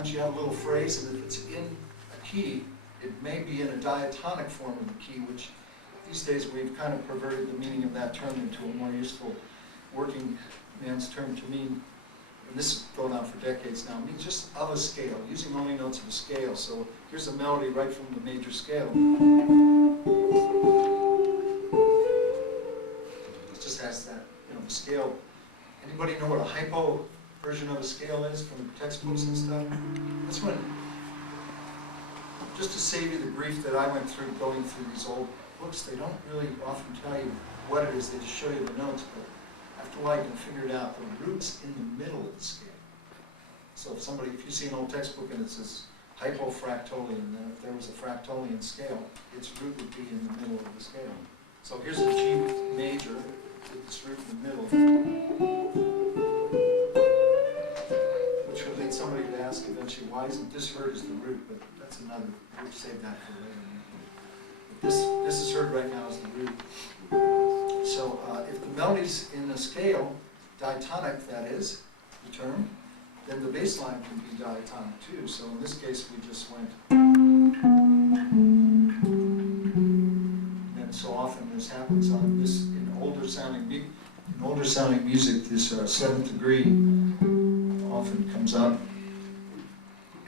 sometimes you have a little phrase, and if it's in a key, it may be in a diatonic form of the key, which these days we've kind of perverted the meaning of that term into a more useful working man's term to mean, and this is going on for decades now, means just of a scale, using only notes of a scale. So here's a melody right from the major scale. It just has that, the scale. Anybody know what a hypo version of a scale is from the textbooks and stuff? That's when, just to save you the grief that I went through going through these old books, they don't really often tell you what it is, they just show you the notes, but after a while you can figure it out. The root's in the middle of the scale. So if you see an old textbook and it says hypofractolian, then if there was a fractolian scale, its root would be in the middle of the scale. So here's a G major with this root in the middle, which would lead somebody to ask eventually, why isn't this heard as the root? But that's another, we'll save that for later. But this is heard right now as the root. So if the melody's in a scale, diatonic that is, the term, then the bass line can be diatonic too. So in this case we just went, and so often this happens on this, in older sounding music, this seventh degree often comes up,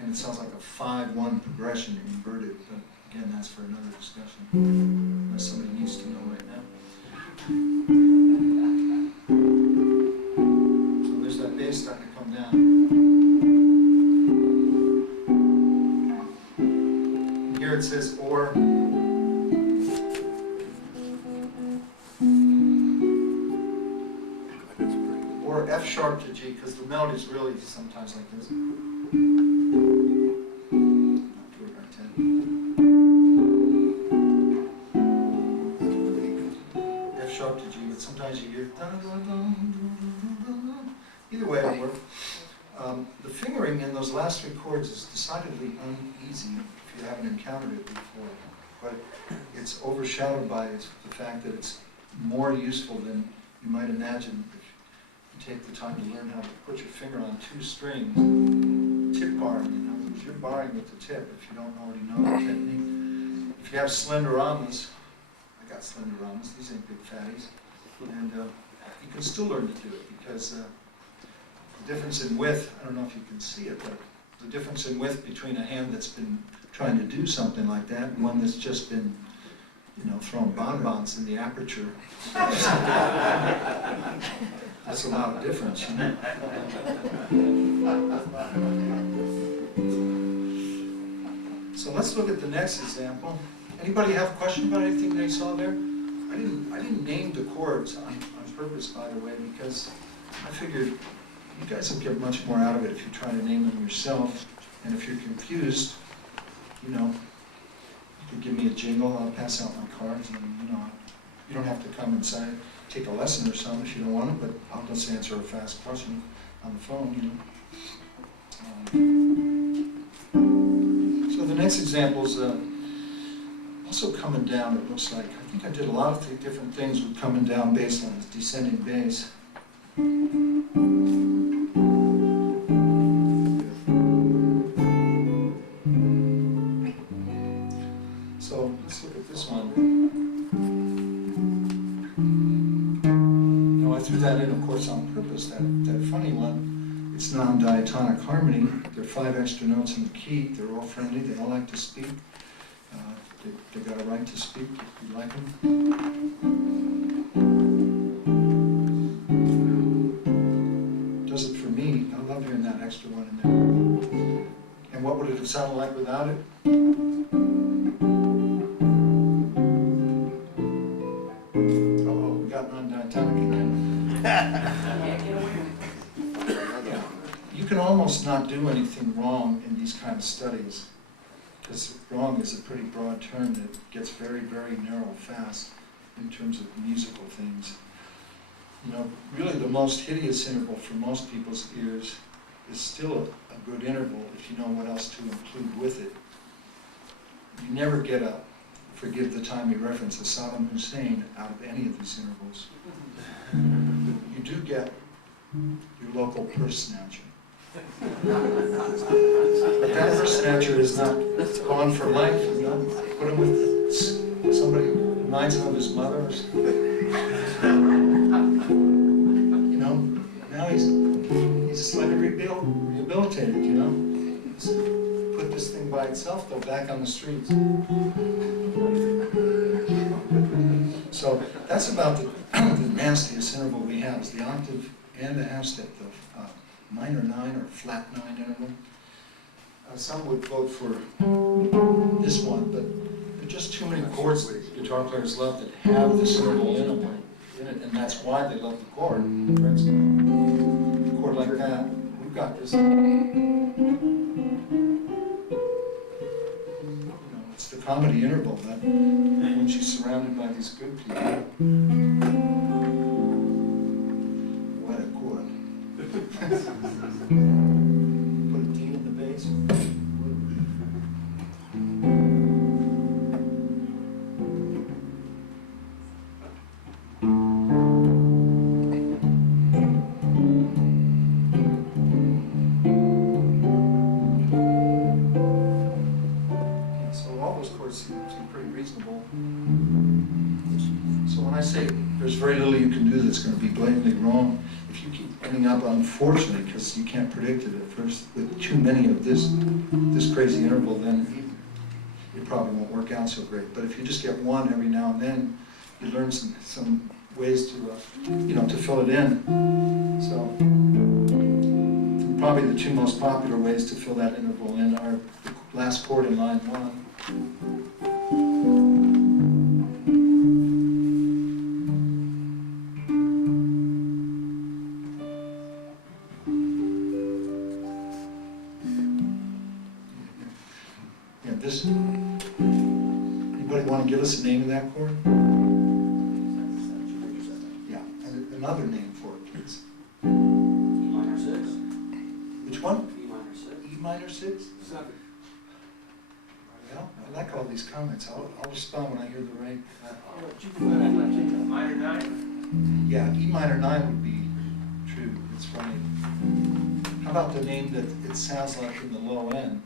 and it sounds like a 5-1 progression inverted, but again that's for another discussion, unless somebody needs to know right now. So there's that bass starting to come down. And here it says or. Or F sharp to G, because the melody is really sometimes like this. F sharp to G, but sometimes you hear either way it'll work. The fingering in those last three chords is decidedly uneasy if you haven't encountered it before, but it's overshadowed by the fact that it's more useful than you might imagine if you take the time to learn how to put your finger on two strings. Tip barring, you're barring with the tip if you don't already know the technique. If you have slenderamas, I got slenderamas, these ain't big fatties, and you can still learn to do it because the difference in width, I don't know if you can see it, but the difference in width between a hand that's been trying to do something like that and one that's just been, throwing bonbons in the aperture. That's a lot of difference, So let's look at the next example. Anybody have a question about anything they saw there? I didn't name the chords on purpose, by the way, because I figured you guys will get much more out of it if you try to name them yourself. And if you're confused, you could give me a jingle, I'll pass out my cards, and you don't have to come inside, take a lesson or something if you don't want it, but I'll just answer a fast question on the phone, So the next example is also coming down, it looks like. I think I did a lot of different things with coming down bass lines, descending bass. So let's look at this one. Now I threw that in, of course, on purpose, that funny one. It's non-diatonic harmony. There are 5 extra notes in the key. They're all friendly. They all like to speak. They got a right to speak if you like them. Does it for me. I love hearing that extra one in there. And what would it have sounded like without it? Oh, we got non-diatonic again. You can almost not do anything wrong in these kind of studies, because wrong is a pretty broad term that gets very, very narrow fast in terms of musical things. Really the most hideous interval for most people's ears is still a good interval if you know what else to include with it. You never get a, forgive the timely reference, a Saddam Hussein out of any of these intervals. You do get your local purse snatcher. But that purse snatcher is not gone for life, is not. Put him with somebody who reminds him of his mother. You know, now he's slightly rehabilitated, you know. Put this thing by itself, though, back on the streets. So that's about the nastiest interval we have, is the octave and the half step, the minor 9 or flat 9 interval. Some would vote for this one, but there are just too many chords that guitar players love that have this interval in it, and that's why they love the chord. For instance, a chord like that, we've got this. It's the comedy interval that when she's surrounded by these good people. What a chord. Put a D in the bass. So when I say there's very little you can do that's going to be blatantly wrong, if you keep ending up, unfortunately, because you can't predict it at first, with too many of this crazy interval, then it probably won't work out so great. But if you just get one every now and then, you learn some ways to to fill it in. So probably the two most popular ways to fill that interval in are the last chord in line 1. Anybody want to give us a name of that chord? Yeah, and another name for it, please. E minor 6. Which one? E minor 6. E minor 6? 7. Well, I like all these comments. I'll respond when I hear the right. Minor 9? Yeah, E minor 9 would be true. It's right. How about the name that it sounds like in the low end?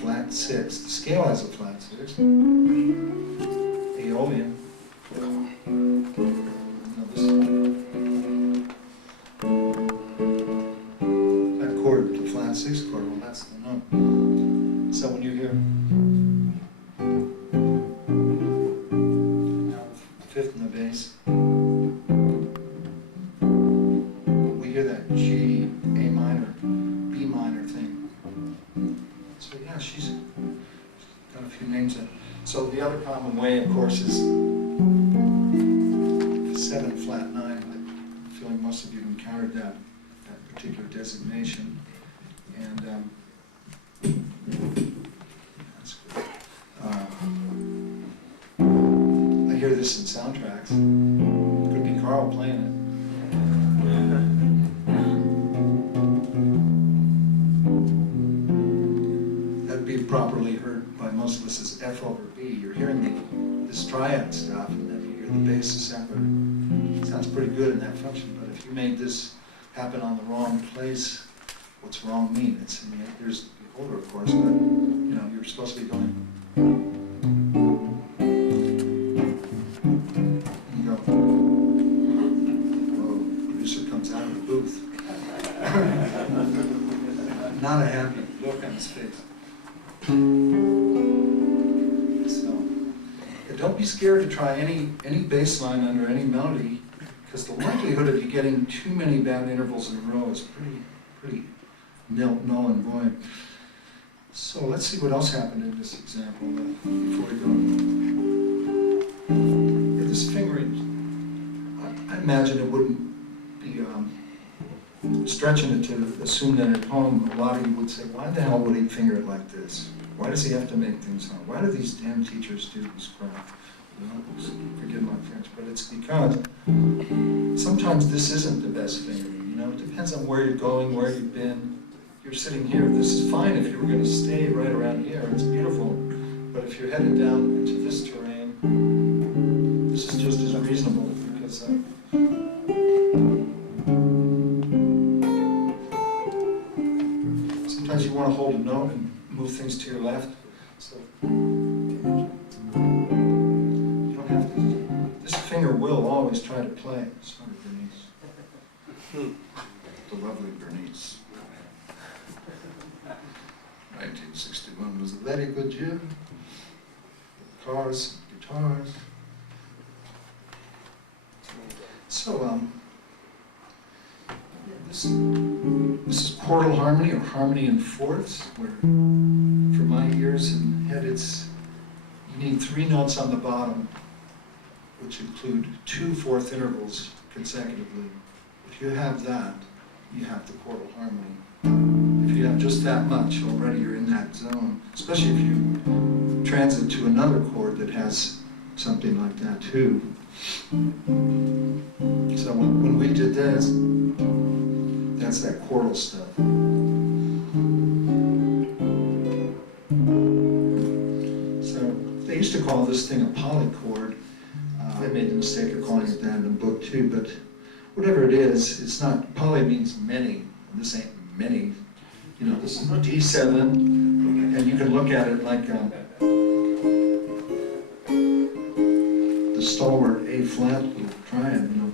Flat 6. The scale has a flat 6. Aeolian. That chord, the flat 6 chord, well, that's the note. So when you hear now the 5th in the bass, we hear that G, A minor, B minor thing. So yeah, she's got a few names in. So the other common way, of course, is 7 flat 9. I'm feeling most of you have encountered that particular designation, and that's good. I hear this in soundtracks. Could be Carl playing it. Properly heard by most of us as F over B. You're hearing this triad stuff, and then you hear the bass separate. It sounds pretty good in that function, but if you made this happen on the wrong place, what's wrong mean? I mean, there's the order, of course, but you're supposed to be going. And you go. Whoa, producer comes out of the booth. Not a happy look on his face. So, don't be scared to try any bass line under any melody, because the likelihood of you getting too many bad intervals in a row is pretty null and void. So let's see what else happened in this example before we go. Yeah, this fingering, I imagine it wouldn't be stretching it to assume that at home a lot of you would say, why the hell would he finger it like this? Why does he have to make things hard? Why do these damn teachers do this crap? Forgive my French, but it's because sometimes this isn't the best fingering. know, it depends on where you're going, where you've been. If you're sitting here, this is fine if you were going to stay right around here, it's beautiful. But if you're headed down into this terrain, this is just as reasonable because sometimes you want to hold a note and move things to your left. So you don't have to. This finger will always try to play. Sorry, Bernice. The lovely Bernice. 1961 was a very good year. Cars, guitars. So, this is Quartal harmony, or harmony in fourths, where for my ears and head it's, you need 3 notes on the bottom, which include 2 fourth intervals consecutively. If you have that, you have the quartal harmony. If you have just that much, already you're in that zone, especially if you transit to another chord that has something like that too. So when we did this, that's that quartal stuff. So they used to call this thing a polychord. I made the mistake of calling it that in the book too, but whatever it is, it's not, poly means many, and this ain't many. You know, this is D7, and you can look at it like the stalwart A flat little triad, you know.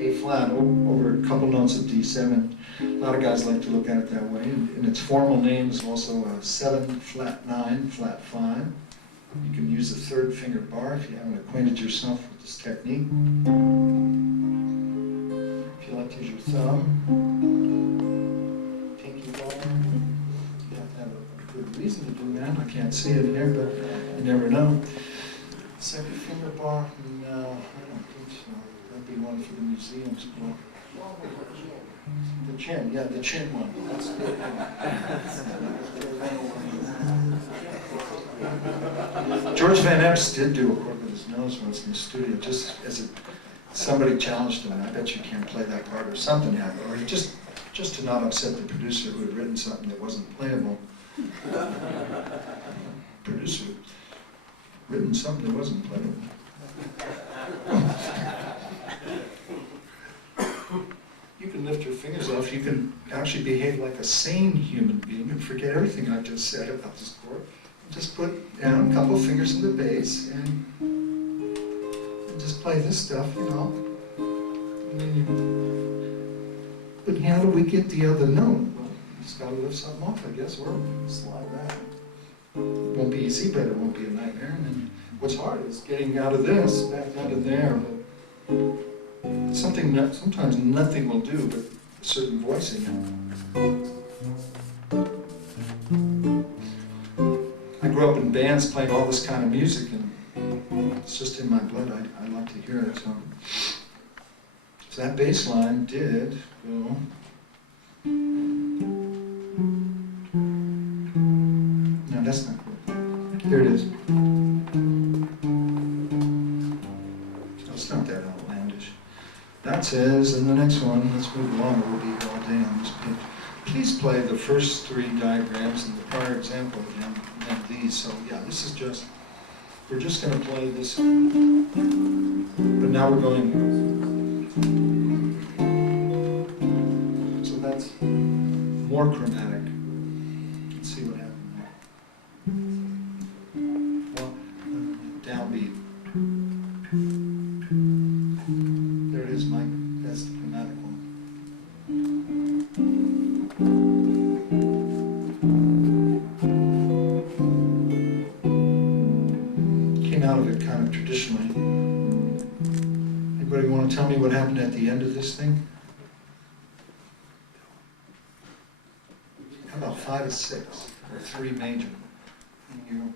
A flat over a couple notes of D7. A lot of guys like to look at it that way, and its formal name is also a 7 flat 9 flat 5. You can use a 3rd finger bar if you haven't acquainted yourself with this technique. If you like to use your thumb, pinky bar, you have to have a good reason to do that. I can't see it here, but you never know. 2nd finger bar, no, I don't think so. That'd be one for the museums. The chin, yeah, the chin one. That's good. George Van Epps did do a chord with his nose once in the studio, just as somebody challenged him. I bet you can't play that part or something happened, or just to not upset the producer who had written something that wasn't playable. Producer written something that wasn't playable. You can lift your fingers off. You can actually behave like a sane human being and forget everything I've just said about this chord. Just put down a couple fingers in the bass and just play this stuff, you know. And then but how do we get the other note? Well, you just gotta lift something off, I guess, or slide that. It won't be easy, but it won't be a nightmare. And then what's hard is getting out of this, back out of there. Something that sometimes nothing will do, but a certain voicing. I grew up in bands playing all this kind of music, and it's just in my blood. I like to hear it. So that bass line did go. No, that's not good. Here it is. So it's not that outlandish. That says, and the next one, let's move along, we'll be here all day on this page. Please play the first 3 diagrams in the prior example again, and then these. So yeah, this is just, we're just going to play this, but now we're going, so that's more chromatic. Let's see what happened there. Downbeat. There it is, Mike. That's the chromatic one. Came out of it kind of traditionally. Anybody want to tell me what happened at the end of this thing? How about 5 to 6, or 3 major? You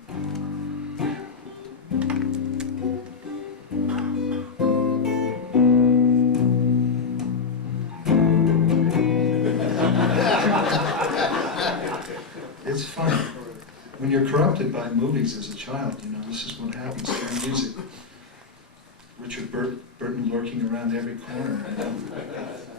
It's fun. When you're corrupted by movies as a child, you know, this is what happens to music. We're Richard Burton lurking around every corner. You know?